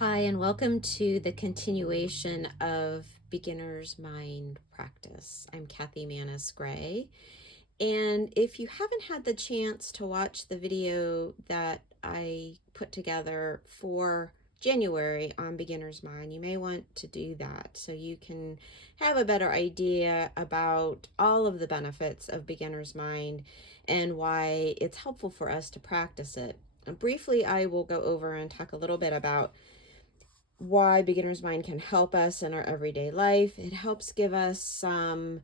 Hi, and welcome to the continuation of Beginner's Mind Practice. I'm Kathy Manus-Gray, and if you haven't had the chance to watch the video that I put together for January on Beginner's Mind, you may want to do that so you can have a better idea about all of the benefits of Beginner's Mind and why it's helpful for us to practice it. And briefly, I will go over and talk a little bit about why Beginner's Mind can help us in our everyday life. It helps give us some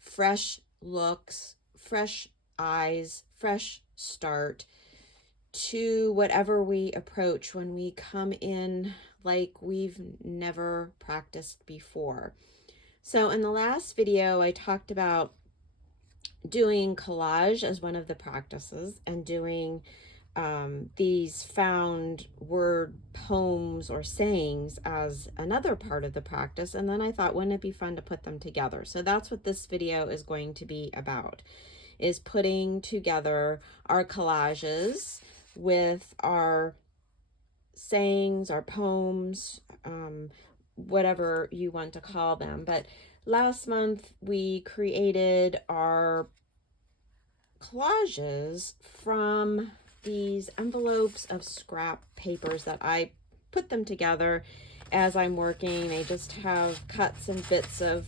fresh looks, fresh eyes, fresh start to whatever we approach when we come in like we've never practiced before. So in the last video, I talked about doing collage as one of the practices and doing these found word poems or sayings as another part of the practice. And then I thought, wouldn't it be fun to put them together? So that's what this video is going to be about, is putting together our collages with our sayings, our poems, whatever you want to call them. But last month we created our collages from these envelopes of scrap papers that I put them together as I'm working. They just have cuts and bits of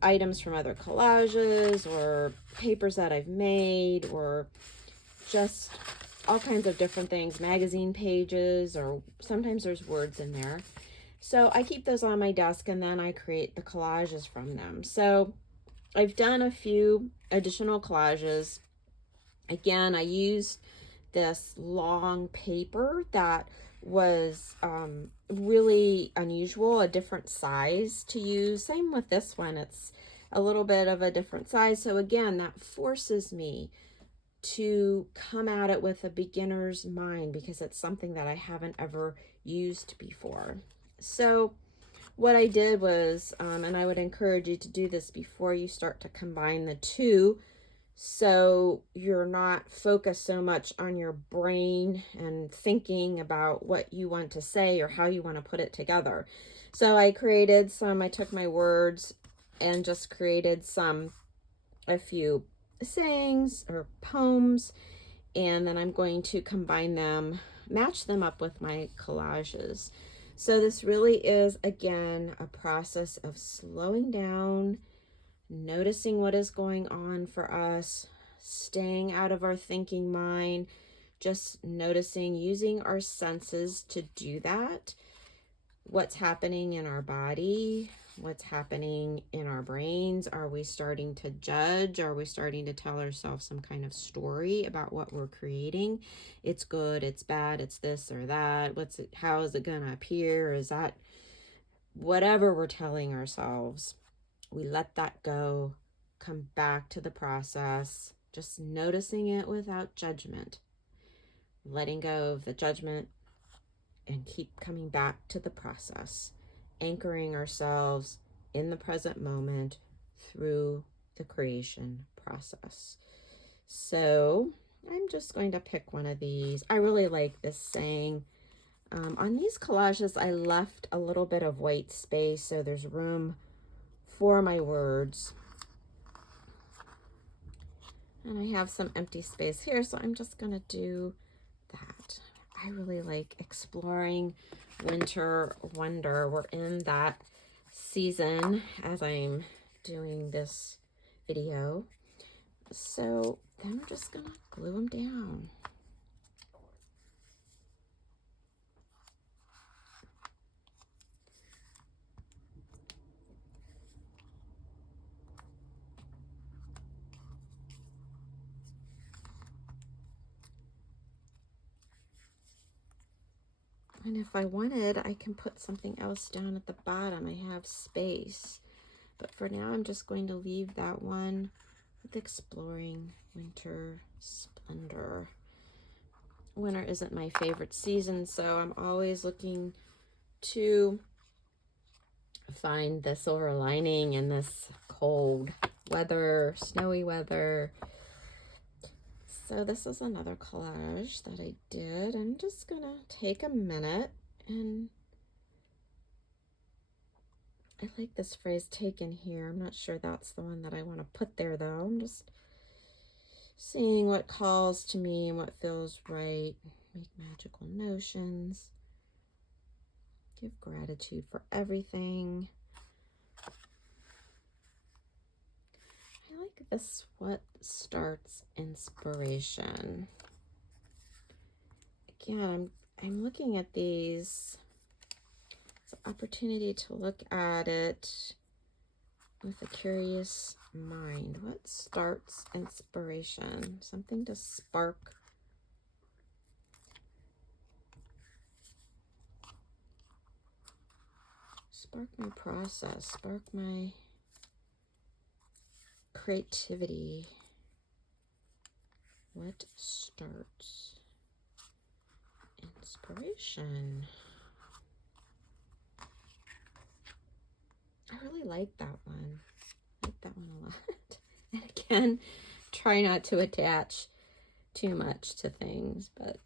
items from other collages or papers that I've made, or just all kinds of different things, magazine pages, or sometimes there's words in there. So I keep those on my desk and then I create the collages from them. So I've done a few additional collages. Again, I used this long paper that was really unusual, a different size to use. Same with this one, it's a little bit of a different size. So again, that forces me to come at it with a beginner's mind because it's something that I haven't ever used before. So what I did was, and I would encourage you to do this before you start to combine the two, so you're not focused so much on your brain and thinking about what you want to say or how you want to put it together. So I took my words and just created a few sayings or poems, and then I'm going to combine them, match them up with my collages. So this really is, again, a process of slowing down, noticing what is going on for us, staying out of our thinking mind, just noticing, using our senses to do that. What's happening in our body? What's happening in our brains? Are we starting to judge? Are we starting to tell ourselves some kind of story about what we're creating? It's good, it's bad, it's this or that. How is it gonna appear? Is that whatever we're telling ourselves? We let that go, come back to the process, just noticing it without judgment, letting go of the judgment, and keep coming back to the process, anchoring ourselves in the present moment through the creation process. So I'm just going to pick one of these. I really like this saying. On these collages, I left a little bit of white space so there's room for my words. And I have some empty space here, so I'm just going to do that. I really like exploring winter wonder. We're in that season as I'm doing this video. So then we're just going to glue them down. And if I wanted, I can put something else down at the bottom. I have space. But for now, I'm just going to leave that one with exploring winter splendor. Winter isn't my favorite season, so I'm always looking to find the silver lining in this cold weather, snowy weather. So this is another collage that I did. I'm just gonna take a minute And I like this phrase, taken here. I'm not sure that's the one that I want to put there, though. I'm just seeing what calls to me and what feels right. Make magical notions. Give gratitude for everything. I like this, what starts inspiration. Again, I'm looking at these. It's an opportunity to look at it with a curious mind. What starts inspiration? Something to spark my process, spark my creativity. What starts inspiration? I really like that one. I like that one a lot. And again, try not to attach too much to things, but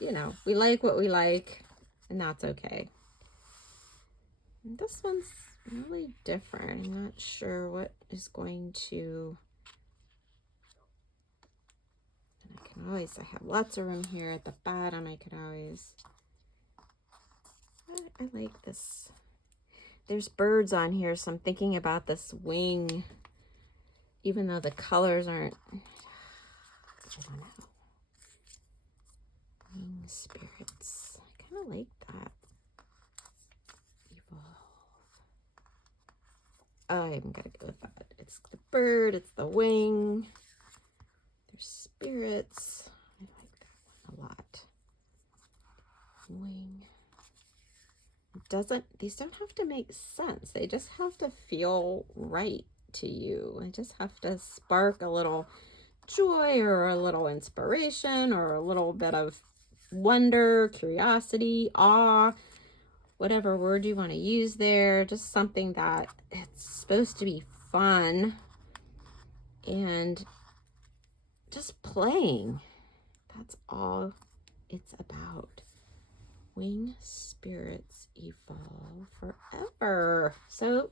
you know, we like what we like, and that's okay. And this one's really different. I'm not sure what is going to, and I have lots of room here at the bottom. I like this. There's birds on here, so I'm thinking about this wing, even though the colors aren't, I don't know. Wing spirits. I kind of like that. Evolve. I'm gonna go with that. It's the bird, it's the wing. There's spirits. I like that one a lot. Wing. These don't have to make sense. They just have to feel right to you. They just have to spark a little joy or a little inspiration or a little bit of wonder, curiosity, awe, whatever word you want to use there. Just something that it's supposed to be fun and just playing. That's all it's about. Wing spirits evolve forever. So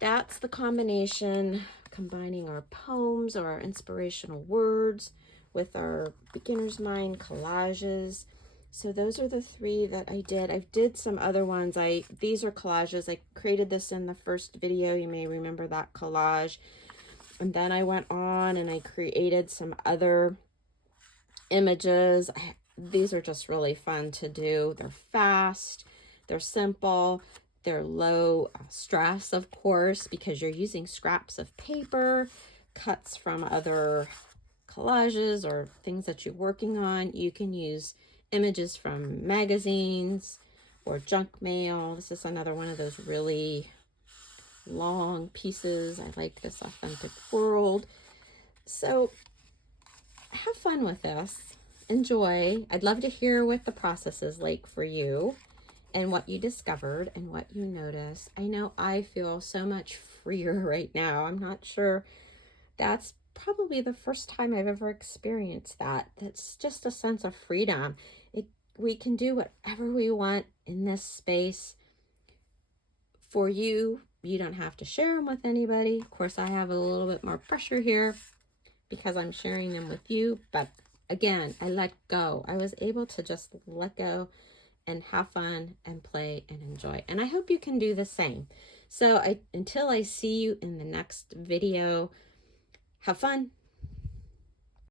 that's the combination, combining our poems or our inspirational words with our beginner's mind collages. So those are the 3 that I did. I did some other ones. These are collages. I created this in the first video. You may remember that collage. And then I went on and I created some other images. These are just really fun to do. They're fast, they're simple, they're low stress, of course, because you're using scraps of paper, cuts from other collages or things that you're working on. You can use images from magazines or junk mail. This is another one of those really long pieces. I like this authentic world. So have fun with this. Enjoy. I'd love to hear what the process is like for you and what you discovered and what you noticed. I know I feel so much freer right now. I'm not sure. That's probably the first time I've ever experienced that. That's just a sense of freedom. We can do whatever we want in this space. For you, you don't have to share them with anybody. Of course, I have a little bit more pressure here because I'm sharing them with you, but again, I let go. I was able to just let go and have fun and play and enjoy. And I hope you can do the same. So until I see you in the next video, have fun,